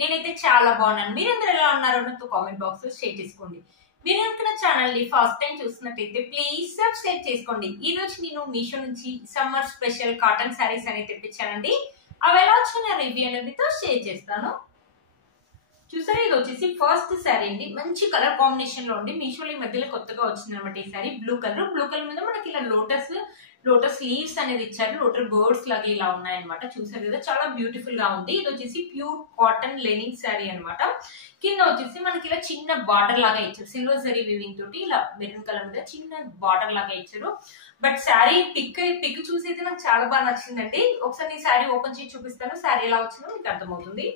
నేనైతే చాలా బాగున్నాను. మీరందరూ ఎలా ఉన్నారో నాతో కామెంట్ బాక్స్ లో షేర్ చేసుకోండి. మీరు కనుక ఛానల్ ని ఫస్ట్ టైం చూస్తున్నట్టయితే ప్లీజ్ సబ్స్క్రైబ్ చేసుకోండి. ఈ రోజు నేను మీషో నుంచి సమ్మర్ స్పెషల్ కాటన్ శారీస్ అనేది తెప్పించానండి. అవి ఎలా వచ్చిన రివ్యూ అనేది షేర్ చేస్తాను. చూసారా, ఇది వచ్చేసి ఫస్ట్ శారీ అండి. మంచి కలర్ కాంబినేషన్ లో ఉండి మీషోలో ఈ మధ్యలో కొత్తగా వచ్చింది అనమాట. ఈ శారీ బ్లూ కలర్ మీద మనకి ఇలా లోటస్ లీవ్స్ అనేది ఇచ్చారు. లోటస్ బర్డ్స్ లాగా ఇలా ఉన్నాయన్నమాట. చూసారు కదా, చాలా బ్యూటిఫుల్ గా ఉంది. ఇది వచ్చేసి ప్యూర్ కాటన్ లెనిన్ శారీ అనమాట. కింద వచ్చేసి మనకి ఇలా చిన్న బార్డర్ లాగా ఇచ్చారు. సిల్వర్ జరీ వీవింగ్ తోటి ఇలా మెరూన్ కలర్ మీద చిన్న బార్డర్ లాగా ఇచ్చారు. బట్ శారీ పిక్ చూసి అయితే నాకు చాలా బాగా నచ్చిందండి. ఒకసారి ఈ శారీ ఓపెన్ చేసి చూపిస్తాను. శారీ ఎలా వచ్చిందో మీకు అర్థమవుతుంది.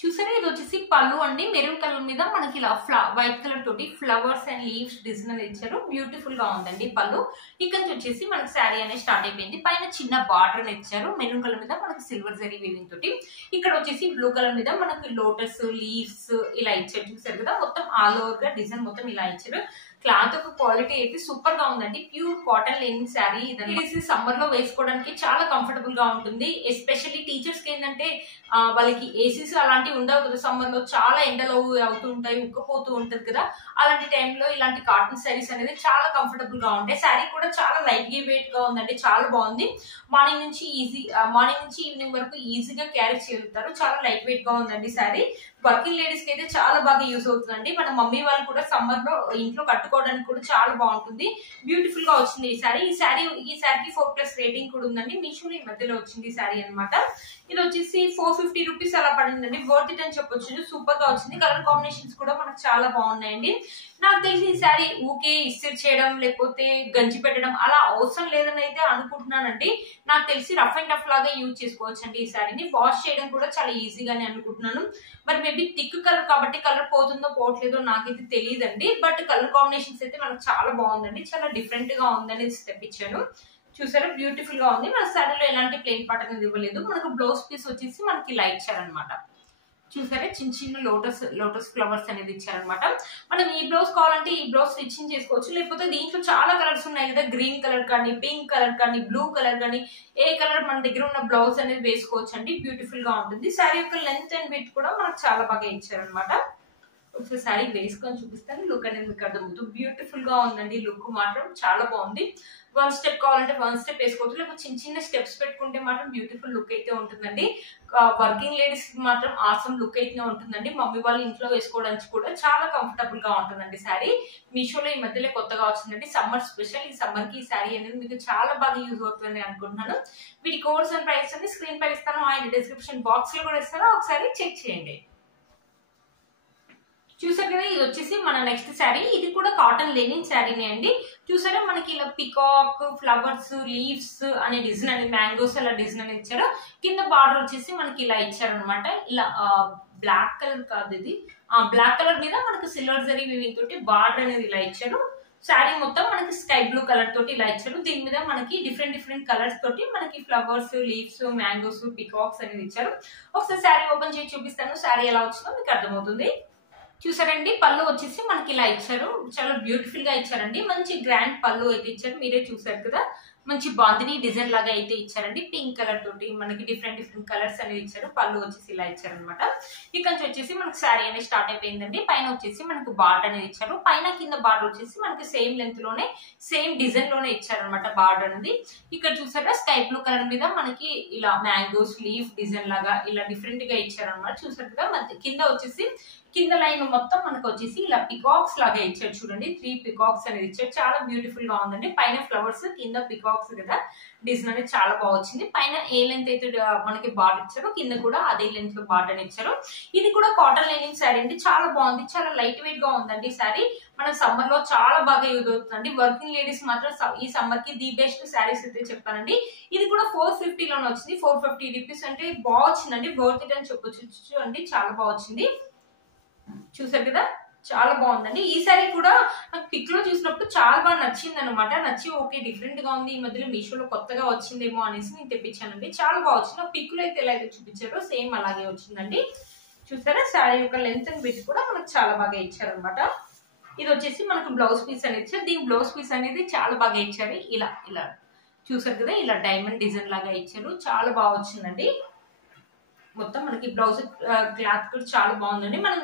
చూసారా, ఇది వచ్చేసి పళ్ళు అండి. మెరూన్ కలర్ మీద మనకి ఇలా వైట్ కలర్ తోటి ఫ్లవర్స్ అండ్ లీవ్స్ డిజైన్ అనేది ఇచ్చారు. బ్యూటిఫుల్ గా ఉందండి పళ్ళు. ఇక్కడ నుంచి వచ్చేసి మనకి శారీ అనేది స్టార్ట్ అయిపోయింది. పైన చిన్న బార్డర్ ఇచ్చారు. మెరూన్ కలర్ మీద మనకి సిల్వర్ జరీ వీవింగ్ తోటి. ఇక్కడ వచ్చేసి బ్లూ కలర్ మీద మనకి లోటస్ లీవ్స్ ఇలా ఇచ్చారు. చూసారు కదా, మొత్తం ఆల్ ఓవర్ గా డిజైన్ మొత్తం ఇలా ఇచ్చారు. క్లాత్ ఒక క్వాలిటీ అయితే సూపర్ గా ఉందండి. Pure cotton Lenin sari. ఇది సమ్మర్ లో వేసుకోవడానికి చాలా కంఫర్టబుల్ గా ఉంటుంది. ఎస్పెషల్లీ టీచర్స్ కి ఏంటంటే వాళ్ళకి ఏసీస్ అలాంటివి ఉండవు కదా. సమ్మర్ లో చాలా ఎండలు అవుతూ ఉంటాయి, ఉక్కపోతూ ఉంటది కదా. అలాంటి టైంలో ఇలాంటి కాటన్ శారీస్ అనేది చాలా కంఫర్టబుల్ గా ఉంటాయి. శారీ కూడా చాలా లైట్ వెయిట్ గా ఉందండి. చాలా బాగుంది. మార్నింగ్ నుంచి ఈవినింగ్ వరకు ఈజీగా క్యారీ చేయగలుగుతారు. చాలా లైట్ వెయిట్ గా ఉందండి శారీ. వర్కింగ్ లేడీస్ కి అయితే చాలా బాగా యూజ్ అవుతుందండి. మన మమ్మీ వాళ్ళు కూడా సమ్మర్ లో ఇంట్లో కట్టుకోవడానికి కూడా చాలా బాగుంటుంది. బ్యూటిఫుల్ గా వచ్చింది ఈ శారీకి 4+ రేటింగ్ కూడా ఉందండి. మీషోలో ఈ మధ్యలో వచ్చింది ఈ శారీ అనమాట. ఇది వచ్చేసి 450 రూపీస్ అలా పడిందండి. వర్త్ ఇట్ అని చెప్పొచ్చు. సూపర్ గా వచ్చింది. కలర్ కాంబినేషన్స్ కూడా మనకు చాలా బాగున్నాయండి. నాకు తెలిసి ఈ శారీ ఊకే ఇస్త్రీ చేయడం లేకపోతే గంజి పెట్టడం అలా అవసరం లేదని అయితే అనుకుంటున్నానండి. నాకు తెలిసి రఫ్ అండ్ టఫ్ లాగా యూజ్ చేసుకోవచ్చు అండి. ఈ శారీని వాష్ చేయడం కూడా చాలా ఈజీగానే అనుకుంటున్నాను. మరి మేబీ థిక్ కలర్ కాబట్టి కలర్ పోతుందో పోవట్లేదో నాకైతే తెలియదండి. బట్ కలర్ కాంబినేషన్స్ అయితే మనకు చాలా బాగుందండి. చాలా డిఫరెంట్ గా ఉందని తెప్పించాను. చూసారా, బ్యూటిఫుల్ గా ఉంది. మన శారీలో ఎలాంటి ప్లెయిన్ పార్ట్ అనేది ఇవ్వలేదు. మనకు బ్లౌజ్ పీస్ వచ్చేసి మనకి ఇలా ఇచ్చారనమాట. చూసారా, చిన్న లోటస్ ఫ్లవర్స్ అనేది ఇచ్చారనమాట. మనం ఈ బ్లౌజ్ కావాలంటే ఈ బ్లౌజ్ స్టిచ్చింగ్ చేసుకోవచ్చు. లేకపోతే దీంట్లో చాలా కలర్స్ ఉన్నాయి కదా. గ్రీన్ కలర్ కానీ, పింక్ కలర్ కానీ, బ్లూ కలర్ కానీ, ఏ కలర్ మన దగ్గర ఉన్న బ్లౌజ్ అనేది వేసుకోవచ్చు అండి. బ్యూటిఫుల్ గా ఉంటుంది. శారీ యొక్క లెంత్ అండ్ విడ్త్ కూడా మనకు చాలా బాగా ఇచ్చారనమాట. ఒకసారి శారీ వేసుకొని చూపిస్తాను. లుక్ అనేది మీకు అర్థమవుతుంది. బ్యూటిఫుల్ గా ఉందండి. లుక్ మాత్రం చాలా బాగుంది. 1 స్టెప్ కావాలంటే 1 స్టెప్ వేసుకోవచ్చు. లేకపోతే చిన్న స్టెప్స్ పెట్టుకుంటే మాత్రం బ్యూటిఫుల్ లుక్ అయితే ఉంటుందండి. వర్కింగ్ లేడీస్ కి మాత్రం ఆసమ్ లుక్ అయితే ఉంటుందండి. మమ్మీ వాళ్ళు ఇంట్లో వేసుకోవడానికి కూడా చాలా కంఫర్టబుల్ గా ఉంటుందండి శారీ. మీషోలో ఈ మధ్యలో కొత్తగా వచ్చిందండి. Summer special. ఈ సమ్మర్ కి ఈ శారీ అనేది మీకు చాలా బాగా యూజ్ అవుతుందని అనుకుంటున్నాను. వీటి కోర్స్ అండ్ ప్రైస్ అన్ని స్క్రీన్ పై ఇస్తాను. ఆయన డిస్క్రిప్షన్ బాక్స్ లో కూడా ఇస్తాను. ఒకసారి చెక్ చేయండి. చూసారు కదా, ఇది వచ్చేసి మన నెక్స్ట్ శారీ. ఇది కూడా కాటన్ లెనిన్ శారీనే అండి. చూసారా, మనకి ఇలా పికాక్, ఫ్లవర్స్, లీవ్స్ అనే డిజైన్ అనేది, మ్యాంగోస్ అలా డిజైన్ అనేది ఇచ్చారు. కింద బార్డర్ వచ్చేసి మనకి ఇలా ఇచ్చారనమాట. ఇలా బ్లాక్ కలర్ కాదు, ఇది బ్లాక్ కలర్ మీద మనకి సిల్వర్ జరీ వీవింగ్ తోటి బార్డర్ అనేది ఇలా ఇచ్చారు. శారీ మొత్తం మనకి స్కై బ్లూ కలర్ తోటి ఇలా ఇచ్చారు. దీని మీద మనకి డిఫరెంట్ కలర్స్ తోటి మనకి ఫ్లవర్స్, లీవ్స్, మ్యాంగోస్, పికాక్స్ అనేది ఇచ్చారు. ఒకసారి శారీ ఓపెన్ చేసి చూపిస్తాను. శారీ ఎలా వచ్చిందో మీకు అర్థమవుతుంది. చూసారండి, పళ్ళు వచ్చేసి మనకి ఇలా ఇచ్చారు. చాలా బ్యూటిఫుల్ గా ఇచ్చారండి. మంచి గ్రాండ్ పళ్ళు అయితే ఇచ్చారు. మీరే చూసారు కదా, మంచి బాందిని డిజైన్ లాగా అయితే ఇచ్చారండి. పింక్ కలర్ తోటి మనకి డిఫరెంట్ కలర్స్ అనేది ఇచ్చారు. పళ్ళు వచ్చేసి ఇలా ఇచ్చారనమాట. ఇక్కడ నుంచి వచ్చేసి మనకి శారీ అనేది స్టార్ట్ అయిపోయిందండి. పైన వచ్చేసి మనకు బార్డర్ అనేది ఇచ్చారు. పైన కింద బార్డర్ వచ్చేసి మనకి సేమ్ లెంత్ లోనే సేమ్ డిజైన్ లోనే ఇచ్చారనమాట బార్డర్ అనేది. ఇక్కడ చూసారా, స్కై బ్లూ కలర్ మీద మనకి ఇలా మ్యాంగోస్ లీఫ్ డిజైన్ లాగా ఇలా డిఫరెంట్ గా ఇచ్చారనమాట. చూసారు కదా, కింద వచ్చేసి కింద లైన్ మొత్తం మనకు వచ్చేసి ఇలా పికాక్స్ లాగా ఇచ్చారు. చూడండి, 3 పికాక్స్ అనేది ఇచ్చారు. చాలా బ్యూటిఫుల్ గా ఉందండి. పైన ఫ్లవర్స్, కింద పికాక్స్ కదా. డిజైన్ అనేది చాలా బాగా వచ్చింది. పైన ఏ లెంత్ అయితే మనకి బార్డర్ ఇచ్చారో కింద కూడా అదే లెంత్ లో బార్డర్ ఇచ్చారు. ఇది కూడా కాటన్ లెనిన్ శారీ అండి. చాలా బాగుంది. చాలా లైట్ వెయిట్ గా ఉందండి శారీ. మన సమ్మర్ లో చాలా బాగా యూజ్ అవుతుందండి. వర్కింగ్ లేడీస్ మాత్రం ఈ సమ్మర్ కి ది బెస్ట్ శారీస్ అయితే చెప్తానండి. ఇది కూడా 450 లోనే వచ్చింది. 450 రూపీస్ అంటే బాగా వచ్చిందండి. వర్త్ ఇట్ అని చెప్పొచ్చు అండి. చాలా బాగా వచ్చింది. చూసారు కదా, చాలా బాగుందండి. ఈ శారీ కూడా నాకు పిక్ లో చూసినప్పుడు చాలా బాగా నచ్చింది అనమాట. నచ్చి ఓకే డిఫరెంట్ గా ఉంది, ఈ మధ్యలో మీషోలో కొత్తగా వచ్చిందేమో అనేసి నేను తెప్పించానండి. చాలా బాగా వచ్చింది. పిక్ లో అయితే ఎలా అయితే చూపించారో సేమ్ అలాగే వచ్చిందండి. చూసారా, శారీ యొక్క లెంత్ అండ్ విడ్త్ కూడా మనకు చాలా బాగా ఇచ్చారనమాట. ఇది వచ్చేసి మనకు బ్లౌజ్ పీస్ అనేది ఇచ్చారు. దీని బ్లౌజ్ పీస్ అనేది చాలా బాగా ఇచ్చారు. ఇలా చూసారు కదా, ఇలా డైమండ్ డిజైన్ లాగా ఇచ్చారు. చాలా బాగా వచ్చిందండి. మొత్తం మనకి బ్లౌజ్ క్లాత్ కూడా చాలా బాగుందండి. మనం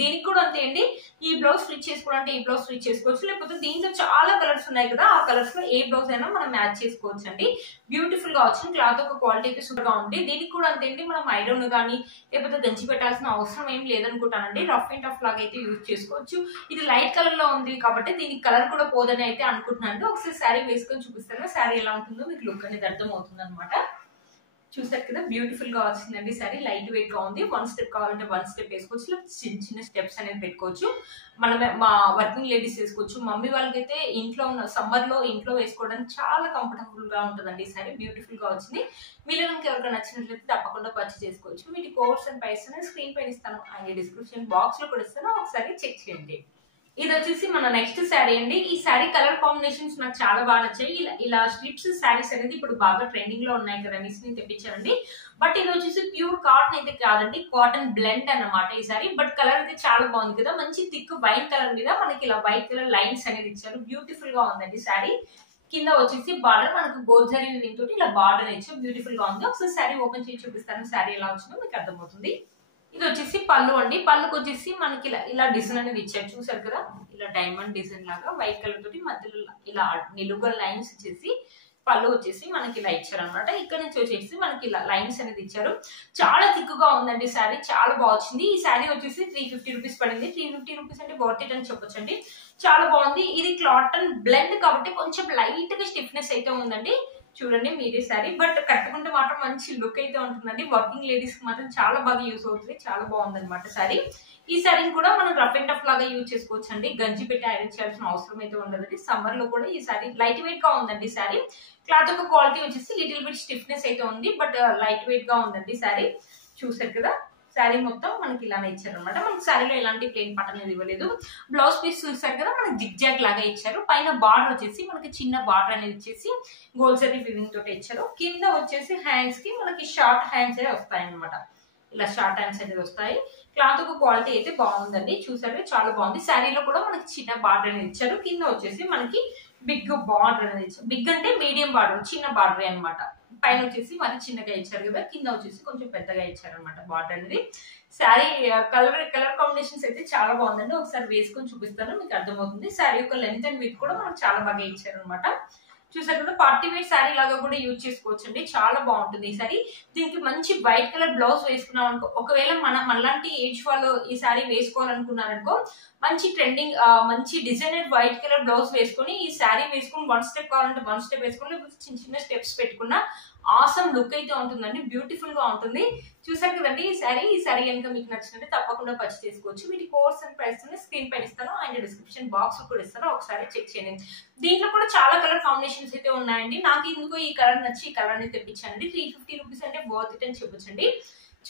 దీనికి కూడా అంతే అండి, ఈ బ్లౌజ్ స్టిచ్ చేసుకోవాలంటే ఈ బ్లౌజ్ స్టిచ్ చేసుకోవచ్చు, లేకపోతే దీంట్లో చాలా కలర్స్ ఉన్నాయి కదా, ఆ కలర్స్ లో ఏ బ్లౌజ్ అయినా మనం మ్యాచ్ చేసుకోవచ్చు అండి. బ్యూటిఫుల్ గా వచ్చింది, క్లాత్ ఒక క్వాలిటీ అయితే సూపర్ గా ఉంది. దీనికి కూడా అంతే అండి, మనం ఐరన్ కానీ లేకపోతే గంజి పెట్టాల్సిన అవసరం ఏం లేదనుకుంటానండి. రఫ్ అండ్ టఫ్ లాగా అయితే యూజ్ చేసుకోవచ్చు. ఇది లైట్ కలర్ లో ఉంది కాబట్టి దీనికి కలర్ కూడా పోదని అయితే అనుకుంటున్నాను. ఒకసారి శారీ వేసుకొని చూపిస్తాను, శారీ ఎలా ఉంటుందో మీకు లుక్ అనేది అర్థం అవుతుంది అనమాట. చూసారు కదా, బ్యూటిఫుల్ గా వచ్చిందండి సారీ. లైట్ వెయిట్ గా ఉంది. 1 స్టెప్ కావాలంటే 1 స్టెప్ వేసుకోవచ్చు, చిన్న చిన్న స్టెప్స్ అనేది పెట్టుకోవచ్చు. మనమే మా వర్కింగ్ లేడీస్ వేసుకోవచ్చు. మమ్మీ వాళ్ళకైతే ఇంట్లో ఉన్న సమ్మర్ లో ఇంట్లో వేసుకోవడానికి చాలా కంఫర్టబుల్ గా ఉంటుందండి ఈ సారీ. బ్యూటిఫుల్ గా వచ్చింది. మీలో కనుక ఎవరికైనా నచ్చినట్లయితే తప్పకుండా పర్చేస్ చేసుకోవచ్చు. వీటి కోర్స్ అండ్ ప్రైస్ అనేది స్క్రీన్ పైన ఇస్తాను అండ్ డిస్క్రిప్షన్ బాక్స్ లో కూడా ఇస్తాను, ఒకసారి చెక్ చేయండి. ఇది వచ్చేసి మన నెక్స్ట్ శారీ అండి. ఈ శారీ కలర్ కాంబినేషన్స్ నాకు చాలా బాగా నచ్చాయి. ఇలా స్ట్రిప్స్ శారీస్ అనేది ఇప్పుడు బాగా ట్రెండింగ్ లో ఉన్నాయి కదా అనేసి నేను తెప్పించానండి. బట్ ఇది వచ్చేసి ప్యూర్ కాటన్ అయితే కాదండి, కాటన్ బ్లెండ్ అన్నమాట ఈ సారీ. బట్ కలర్ అయితే చాలా బాగుంది కదా, మంచి థిక్ వైట్ కలర్ మీద మనకి ఇలా వైట్ కలర్ లైన్స్ అనేది ఇచ్చారు. బ్యూటిఫుల్ గా ఉందండి శారీ. కింద వచ్చేసి బార్డర్ మనకు గోల్డ్ జరీ వీవింగ్ తోటి ఇలా బార్డర్ ఇచ్చారు. బ్యూటిఫుల్ గా ఉంది. ఒకసారి శారీ ఓపెన్ చేసి చూపిస్తాను, శారీ ఎలా వచ్చిందో మీకు అర్థమవుతుంది. ఇది వచ్చేసి పళ్ళు అండి. పళ్ళుకి వచ్చేసి మనకి ఇలా డిజైన్ అనేది ఇచ్చారు, చూసారు కదా, ఇలా డైమండ్ డిజైన్ లాగా వైట్ కలర్ తోటి మధ్యలో ఇలా నిలువుగా లైన్స్ ఇచ్చేసి పళ్ళు వచ్చేసి మనకి ఇలా ఇచ్చారు అనమాట. ఇక్కడ నుంచి వచ్చేసి మనకి ఇలా లైన్స్ అనేది ఇచ్చారు. చాలా థిక్గా ఉందండి శారీ, చాలా బాగుంది. ఈ శారీ వచ్చేసి 350 రూపీస్ పడింది. 350 రూపీస్ అంటే వర్త్ ఇట్ అని చెప్పొచ్చు అండి. చాలా బాగుంది. ఇది కాటన్ బ్లెండ్ కాబట్టి కొంచెం లైట్ గా స్టిఫ్నెస్ అయితే ఉందండి. చూడండి మీరే శారీ, బట్ కట్టుకుంటే మాత్రం మంచి లుక్ అయితే ఉంటుందండి. వర్కింగ్ లేడీస్ కి మాత్రం చాలా బాగా యూస్ అవుతుంది. చాలా బాగుంది అనమాట శారీ. ఈ శారీని కూడా మనం రఫ్ అండ్ టఫ్ లాగా యూజ్ చేసుకోవచ్చు అండి. గంజి పెట్టి ఐరన్ చేయాల్సిన అవసరం అయితే ఉండదండి. సమ్మర్ లో కూడా ఈ శారీ లైట్ వెయిట్ గా ఉందండి శారీ. క్లాత్ యొక్క క్వాలిటీ వచ్చేసి లిటిల్ బిట్ స్టిఫ్నెస్ అయితే ఉంది, బట్ లైట్ వెయిట్ గా ఉందండి శారీ. చూసారు కదా, శారీ మొత్తం మనకి ఇలానే ఇచ్చారు అనమాట. మనకి శారీలో ఎలాంటి ప్లెయిన్ పట్ అనేది ఇవ్వలేదు. బ్లౌజ్ పీస్ చూసారు కదా, మనకి జిగ్ జాగ్ లాగా ఇచ్చారు. పైన బార్డర్ వచ్చేసి మనకి చిన్న బార్డర్ అనేది ఇచ్చేసి గోల్డ్ జరీ వీవింగ్ తోటి ఇచ్చారు. కింద వచ్చేసి హ్యాండ్స్ కి మనకి షార్ట్ హ్యాండ్స్ అయితే వస్తాయి అనమాట. ఇలా షార్ట్ హ్యాండ్స్ అనేది వస్తాయి. క్లాత్ ఒక క్వాలిటీ అయితే బాగుందండి. చూసారు, చాలా బాగుంది. శారీలో కూడా మనకి చిన్న బార్డర్ అనేది ఇచ్చారు. కింద వచ్చేసి మనకి బిగ్ బార్డర్ అనేది ఇచ్చారు. బిగ్ అంటే మీడియం బార్డర్, చిన్న బార్డర్ అనమాట. పైన వచ్చేసి మరి చిన్నగా ఇచ్చారు కదా, కింద వచ్చేసి కొంచెం పెద్దగా ఇచ్చారు అనమాట బార్డర్ అనేది. శారీ కలర్ కాంబినేషన్స్ అయితే చాలా బాగుందండి. ఒకసారి వేసుకొని చూపిస్తాను, మీకు అర్థమవుతుంది. శారీ యొక్క లెంత్ అండ్ విడ్త్ కూడా మనకు చాలా బాగా ఇచ్చారు అనమాట. చూసారు కదా, పార్టీ వేర్ శారీ లాగా కూడా యూజ్ చేసుకోవచ్చు అండి. చాలా బాగుంటుంది ఈ శారీ. దీనికి మంచి వైట్ కలర్ బ్లౌజ్ వేసుకున్నాం అనుకో, ఒకవేళ మనలాంటి ఏజ్ వాళ్ళు ఈ శారీ వేసుకోవాలనుకున్నారనుకో, మంచి ట్రెండింగ్ మంచి డిజైనర్ వైట్ కలర్ బ్లౌజ్ వేసుకొని ఈ శారీ వేసుకుని 1 స్టెప్ కావాలంటే 1 స్టెప్ వేసుకుని, లేకపోతే చిన్న చిన్న స్టెప్స్ పెట్టుకున్న ఆసమ్ లుక్ అయితే ఉంటుందండి. బ్యూటిఫుల్ గా ఉంటుంది. చూసారు కదండి ఈ శారీ కనుక మీకు నచ్చినట్టు తప్పకుండా పర్చేస్ చేసుకోవచ్చు. వీటి కోర్స్ అండ్ ప్రైస్ స్క్రీన్ పైన ఇస్తాను అండ్ డిస్క్రిప్షన్ బాక్స్ కూడా ఇస్తాను, ఒకసారి చెక్ చేయండి. దీంట్లో కూడా చాలా కలర్ కాంబినేషన్స్ అయితే ఉన్నాయండి. నాకు ఎందుకో ఈ కలర్ నచ్చి ఈ కలర్ ని తెప్పించానండి. 350 రూపీస్ అంటే వర్త్ ఇట్ అని చెప్పొచ్చండి.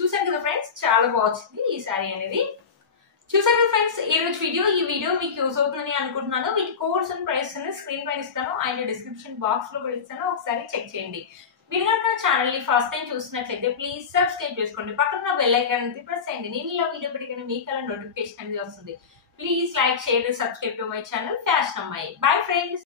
చూసారు కదా ఫ్రెండ్స్, చాలా బాగుంది ఈ శారీ అనేది. చూసారు కదా ఫ్రెండ్స్, ఈ వీడియో మీకు యూస్ అవుతుందని అనుకుంటున్నాను. వీటి కోర్స్ అండ్ ప్రైస్ అనేది స్క్రీన్ పైన ఇస్తాను అండ్ డిస్క్రిప్షన్ బాక్స్ లో కూడా ఇస్తాను, ఒకసారి చెక్ చేయండి. మీరు కనుక ఛానల్ ని ఫస్ట్ టైం చూసినట్లయితే ప్లీజ్ సబ్స్క్రైబ్ చేసుకోండి. పక్కన బెల్ ఐకాన్ అనేది ప్రెస్ చేయండి. నేను ఇలా వీడియో పెట్టగానే మీకు అలా నోటిఫికేషన్ అనేది వస్తుంది. Please like, share, subscribe to my channel fashion అమ్మాయి. Bye friends.